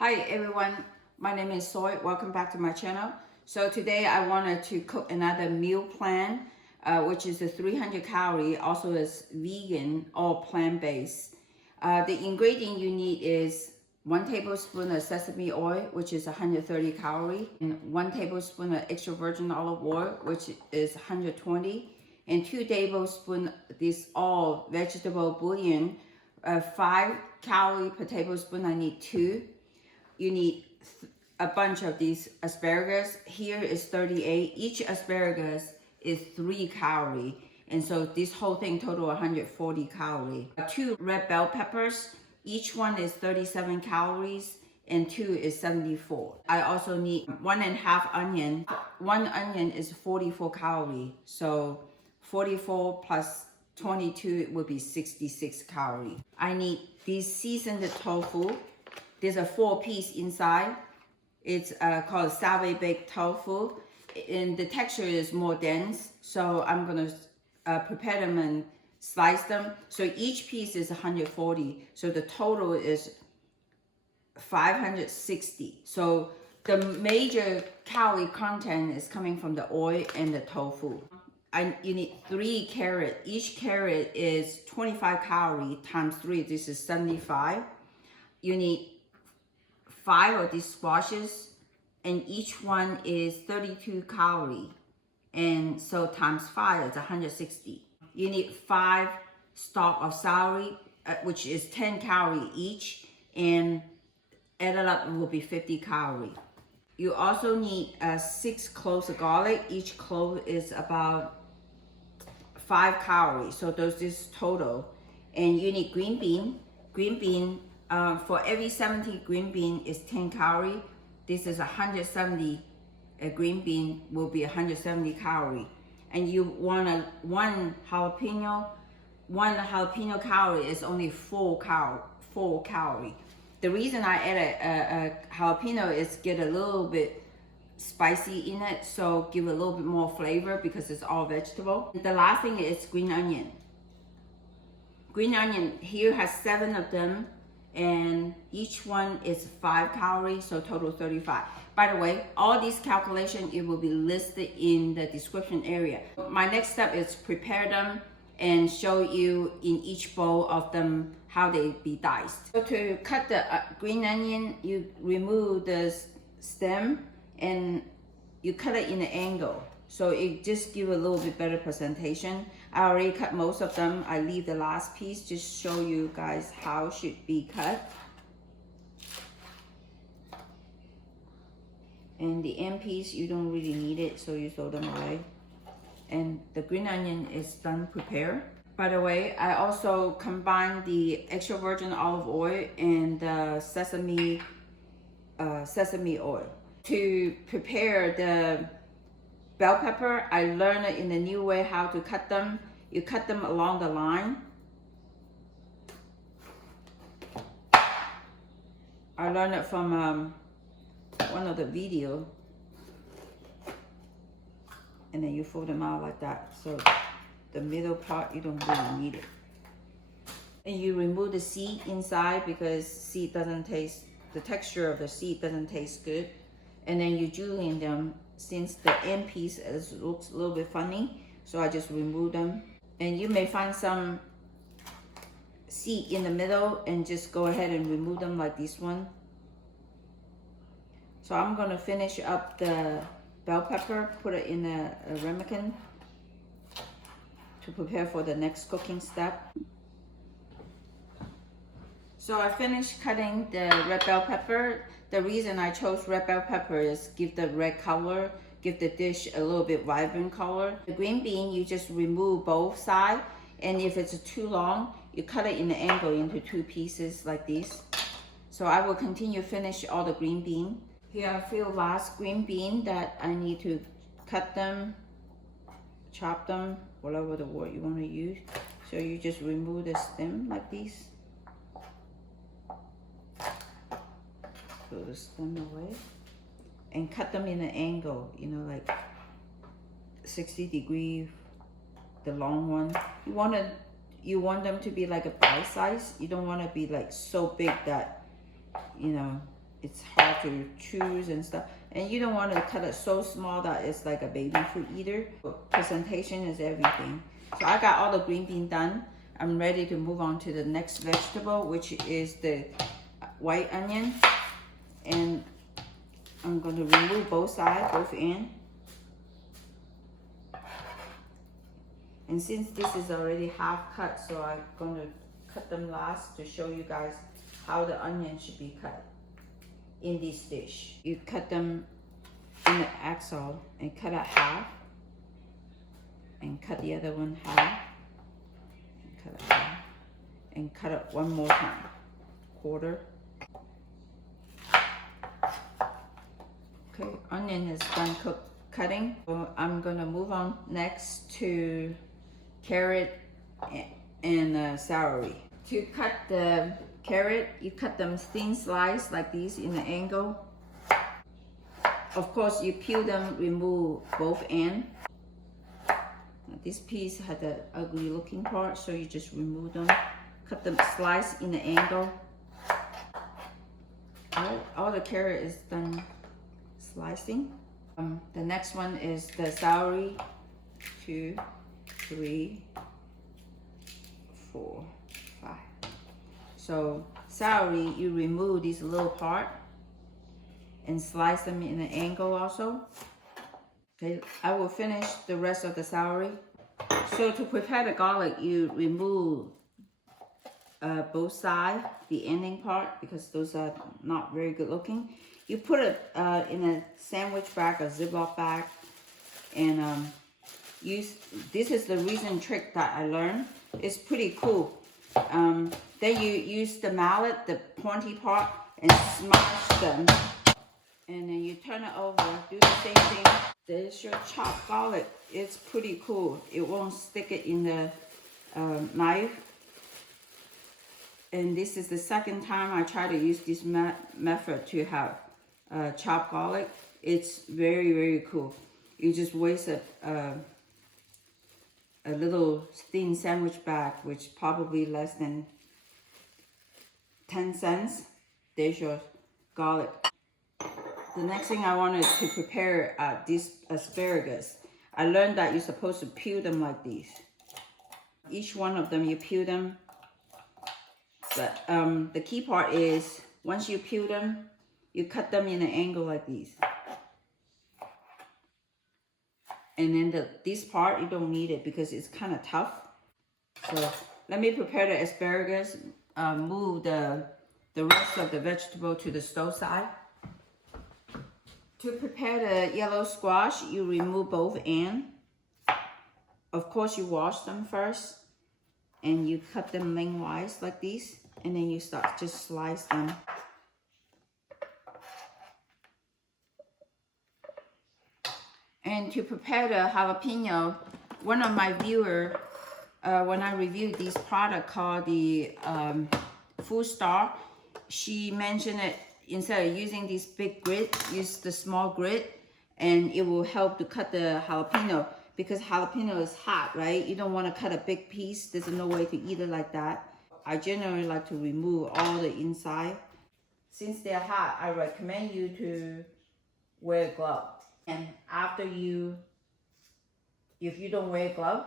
Hi everyone, my name is Soy. Welcome back to my channel. So today I wanted to cook another meal plan, which is a 300 calorie, also is vegan or plant-based. The ingredient you need is 1 tablespoon of sesame oil, which is 130 calorie, and 1 tablespoon of extra virgin olive oil, which is 120, and 2 tablespoons this all vegetable bouillon, 5 calorie per tablespoon. I need 2. You need a bunch of these asparagus. Here is 38. Each asparagus is 3 calorie. And so this whole thing total 140 calorie. 2 red bell peppers. Each one is 37 calories and 2 is 74. I also need 1.5 onion. 1 onion is 44 calorie. So 44 plus 22 would be 66 calorie. I need these seasoned tofu. There's a 4-piece inside. It's called Savory baked tofu, and the texture is more dense. So I'm gonna prepare them and slice them. So each piece is 140. So the total is 560. So the major calorie content is coming from the oil and the tofu. You need 3 carrots. Each carrot is 25 calorie times 3. This is 75. You need 5 of these squashes, and each one is 32 calorie, and so times 5 is 160. You need 5 stalks of celery, which is 10 calorie each, and added up will be 50 calorie. You also need 6 cloves of garlic. Each clove is about 5 calories, so those is total. And you need green bean. Green bean, for every 70 green bean is 10 calorie. This is 170. A green bean will be 170 calorie. And you want one jalapeno. 1 jalapeno calorie is only 4 calorie. The reason I added a jalapeno is get a little bit spicy in it, so give a little bit more flavor because it's all vegetable. The last thing is green onion. Green onion here has 7 of them, and each one is 5 calories, so total 35. By the way, all these calculations, it will be listed in the description area. My next step is prepare them and show you in each bowl of them how they be diced. So to cut the green onion, you remove the stem and you cut it in an angle. So it just give a little bit better presentation. I already cut most of them. I leave the last piece, just show you guys how it should be cut. And the end piece, you don't really need it, so you throw them away. And the green onion is done prepared. By the way, I also combine the extra virgin olive oil and the sesame oil. To prepare the bell pepper, I learned in a new way how to cut them. You cut them along the line. I learned it from one of the video. And then you fold them out like that. So the middle part, you don't really need it. And you remove the seed inside because seed doesn't taste, the texture of the seed doesn't taste good. And then you julienne them. Since the end piece looks a little bit funny, so I just remove them. And you may find some seed in the middle and just go ahead and remove them like this one. So I'm gonna finish up the bell pepper, put it in a ramekin to prepare for the next cooking step. So I finished cutting the red bell pepper. The reason I chose red bell pepper is give the red color, give the dish a little bit vibrant color. The green bean, you just remove both sides, and if it's too long, you cut it in an angle into 2 pieces like this. So I will continue finish all the green bean. Here are a few last green bean that I need to cut them, chop them, whatever the word you want to use. So you just remove the stem like this. Throw the stem away and cut them in an angle, you know, like 60 degrees, the long one. You want them to be like a bite size. You don't want to be like so big that, you know, it's hard to choose and stuff. And you don't want to cut it so small that it's like a baby food either. Presentation is everything. So I got all the green bean done. I'm ready to move on to the next vegetable, which is the white onion. And I'm going to remove both sides, both ends. And since this is already half cut, so I'm going to cut them last to show you guys how the onion should be cut in this dish. You cut them in the axle and cut it half, and cut the other one half, and cut it half, and cut it one more time, quarter. Okay, onion is done cutting. So I'm gonna move on next to carrot and celery. To cut the carrot, you cut them thin slice like these in an angle. Of course, you peel them, remove both ends. This piece had the ugly looking part, so you just remove them. Cut them slice in an angle. All the carrot is done slicing. The next one is the celery. 2, 3, 4, 5. So celery, you remove this little part and slice them in an angle also. Okay, I will finish the rest of the celery. So to prepare the garlic, you remove both sides, the ending part, because those are not very good looking. You put it in a sandwich bag, a Ziploc bag, and this is the recent trick that I learned. It's pretty cool. Then you use the mallet, the pointy part, and smash them. And then you turn it over, do the same thing. There's your chopped garlic. It's pretty cool. It won't stick it in the knife. And this is the second time I try to use this method to have chopped garlic. It's very, very cool. You just waste a little thin sandwich bag, which probably less than 10 cents. There's your garlic. The next thing I wanted to prepare these asparagus. I learned that you're supposed to peel them like this. Each one of them, you peel them. But the key part is, once you peel them, you cut them in an angle like this. And then this part, you don't need it because it's kind of tough. So let me prepare the asparagus, move the rest of the vegetable to the stove side. To prepare the yellow squash, you remove both ends. Of course, you wash them first, and you cut them lengthwise like this, and then you start just slice them. And to prepare the jalapeno, one of my viewers, when I reviewed this product called the Food Star, she mentioned it, instead of using this big grit, use the small grit, and it will help to cut the jalapeno, because jalapeno is hot, right? You don't want to cut a big piece. There's no way to eat it like that. I generally like to remove all the inside. Since they're hot, I recommend you to wear gloves. And after if you don't wear gloves,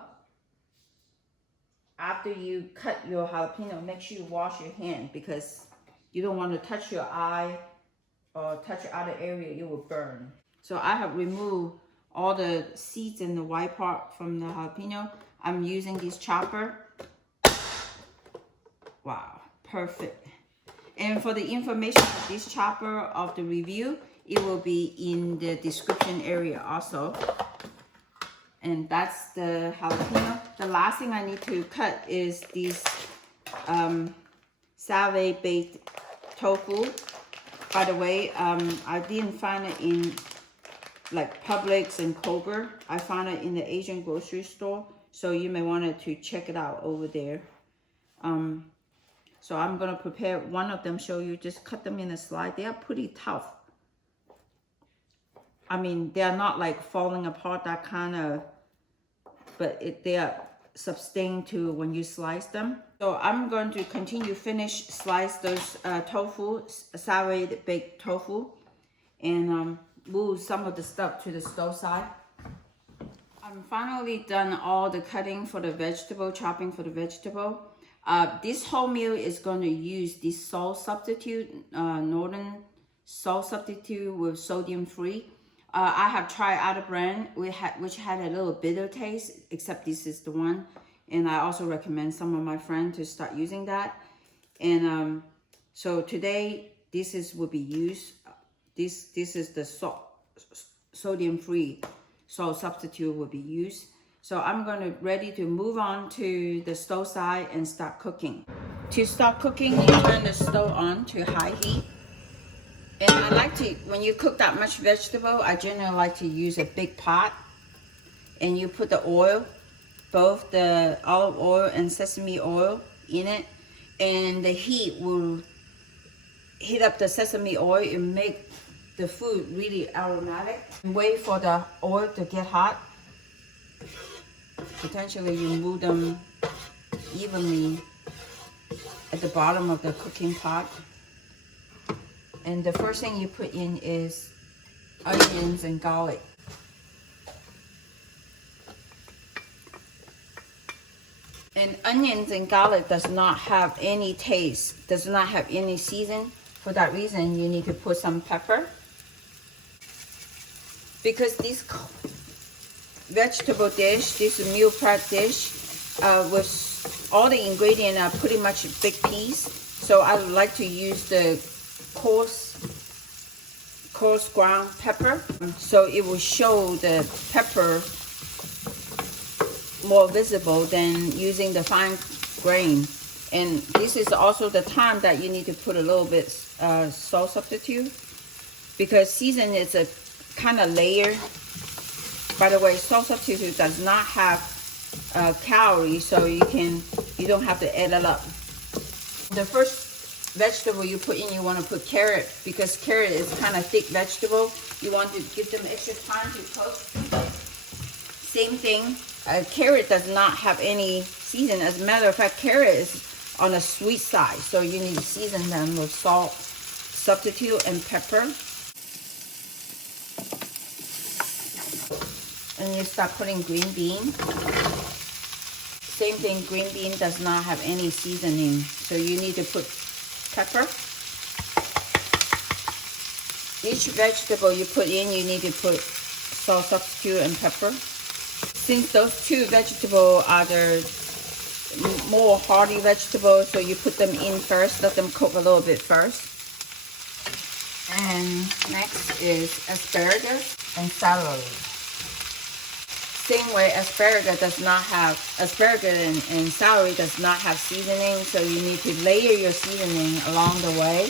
after you cut your jalapeno, make sure you wash your hand, because you don't want to touch your eye or touch other area, you will burn. So I have removed all the seeds and the white part from the jalapeno. I'm using this chopper. Wow, perfect. And for the information of this chopper of the review, it will be in the description area also. And that's the jalapeno. The last thing I need to cut is this Savory baked tofu. By the way, I didn't find it in like Publix and Kroger. I found it in the Asian grocery store, so you may want to check it out over there. So I'm gonna prepare one of them, show you, just cut them in a slide. They are pretty tough. I mean, they are not like falling apart, that kind of, but they are sustained to when you slice them. So I'm going to continue slice those tofu, Savory baked tofu, and move some of the stuff to the stove side. I'm finally done all the cutting for the vegetable, chopping for the vegetable. This whole meal is going to use this salt substitute, Northern salt substitute with sodium free. I have tried other brand which had a little bitter taste, except this is the one. And I also recommend some of my friends to start using that. And so today, will be used. This is the sodium free salt substitute will be used. So I'm ready to move on to the stove side and start cooking. To start cooking, you turn the stove on to high heat. And I like to, when you cook that much vegetable, I generally like to use a big pot. And you put the oil, both the olive oil and sesame oil in it. And the heat will heat up the sesame oil and make the food really aromatic. Wait for the oil to get hot. Potentially you move them evenly at the bottom of the cooking pot. And the first thing you put in is onions and garlic. And onions and garlic does not have any taste, does not have any season. For that reason, you need to put some pepper. Because this vegetable dish, this meal prep dish, with all the ingredients are pretty much a big piece. So I like to use the coarse ground pepper. So it will show the pepper more visible than using the fine grain. And this is also the time that you need to put a little bit salt substitute, because season is a kind of layer. By the way, salt substitute does not have calories, so you don't have to add it up. The first vegetable you put in, you want to put carrot, because carrot is kind of thick vegetable. You want to give them extra time to cook. Same thing, carrot does not have any season. As a matter of fact, carrot is on the sweet side, so you need to season them with salt substitute and pepper. And you start putting green bean. Same thing, green bean does not have any seasoning, so you need to put pepper. Each vegetable you put in, you need to put salt substitute and pepper. Since those two vegetables are the more hearty vegetables, so you put them in first, let them cook a little bit first. And next is asparagus and celery. Same way, asparagus and celery does not have seasoning, so you need to layer your seasoning along the way.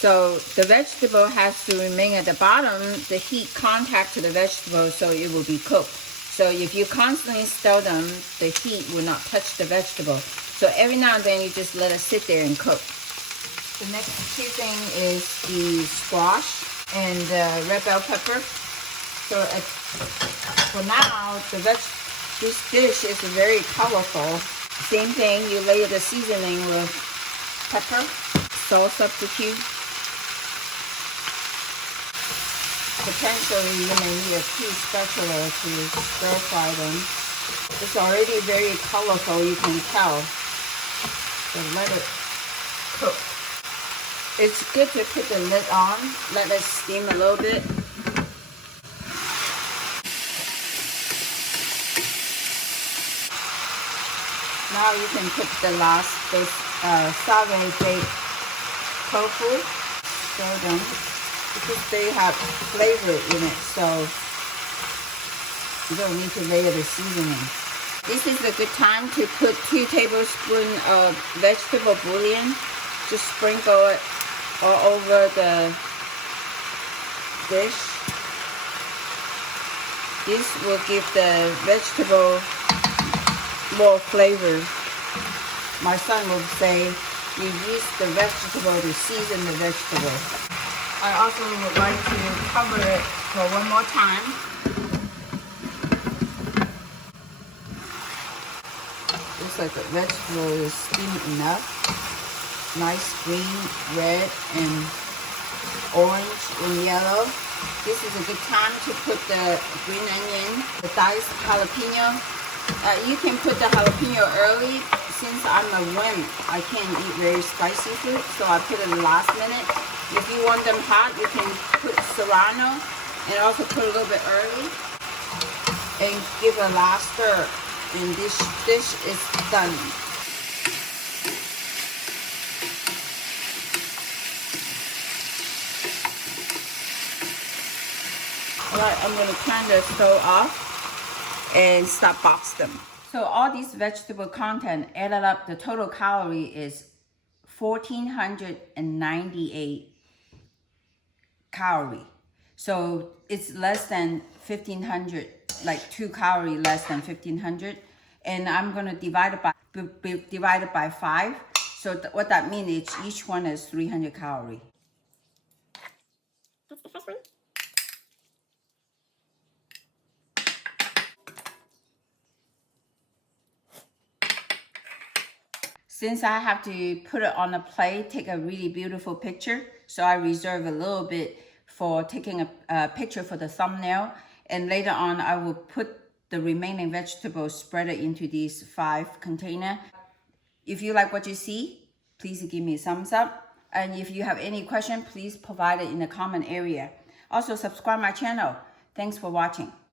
So the vegetable has to remain at the bottom, the heat contact to the vegetable, so it will be cooked. So if you constantly stir them, the heat will not touch the vegetable. So every now and then you just let it sit there and cook. The next two thing is the squash and the red bell pepper. So for now, this dish is very colorful. Same thing, you layer the seasoning with pepper, salt substitute. Potentially you may need a tea spatula to stir fry them. It's already very colorful, you can tell. So let it cook. It's good to put the lid on, let it steam a little bit. Now you can put this Savory baked tofu, stir them. Because they have flavor in it, so you don't need to layer the seasoning. This is a good time to put 2 tablespoons of vegetable bouillon. Just sprinkle it all over the dish. This will give the vegetable more flavor. My son will say, you use the vegetable to season the vegetable. I also would like to cover it for one more time. Looks like the vegetable is steamed enough. Nice green, red, and orange and yellow. This is a good time to put the green onion, the diced jalapeno. You can put the jalapeno early. Since I'm a wimp, I can't eat very spicy food, so I put it in the last minute. If you want them hot, you can put serrano and also put a little bit early and give a last stir. And this dish is done. Alright, I'm going to turn the stove off and start box them. So all these vegetable content added up, the total calorie is 1,498 calorie. So it's less than 1,500, like 2 calories less than 1,500. And I'm gonna divide it by 5. So what that means is each one is 300 calories. That's the first one. Since I have to put it on a plate, take a really beautiful picture, so I reserve a little bit for taking a picture for the thumbnail. And later on, I will put the remaining vegetables, spread it into these 5 containers. If you like what you see, please give me a thumbs up. And if you have any question, please provide it in the comment area. Also, subscribe my channel. Thanks for watching.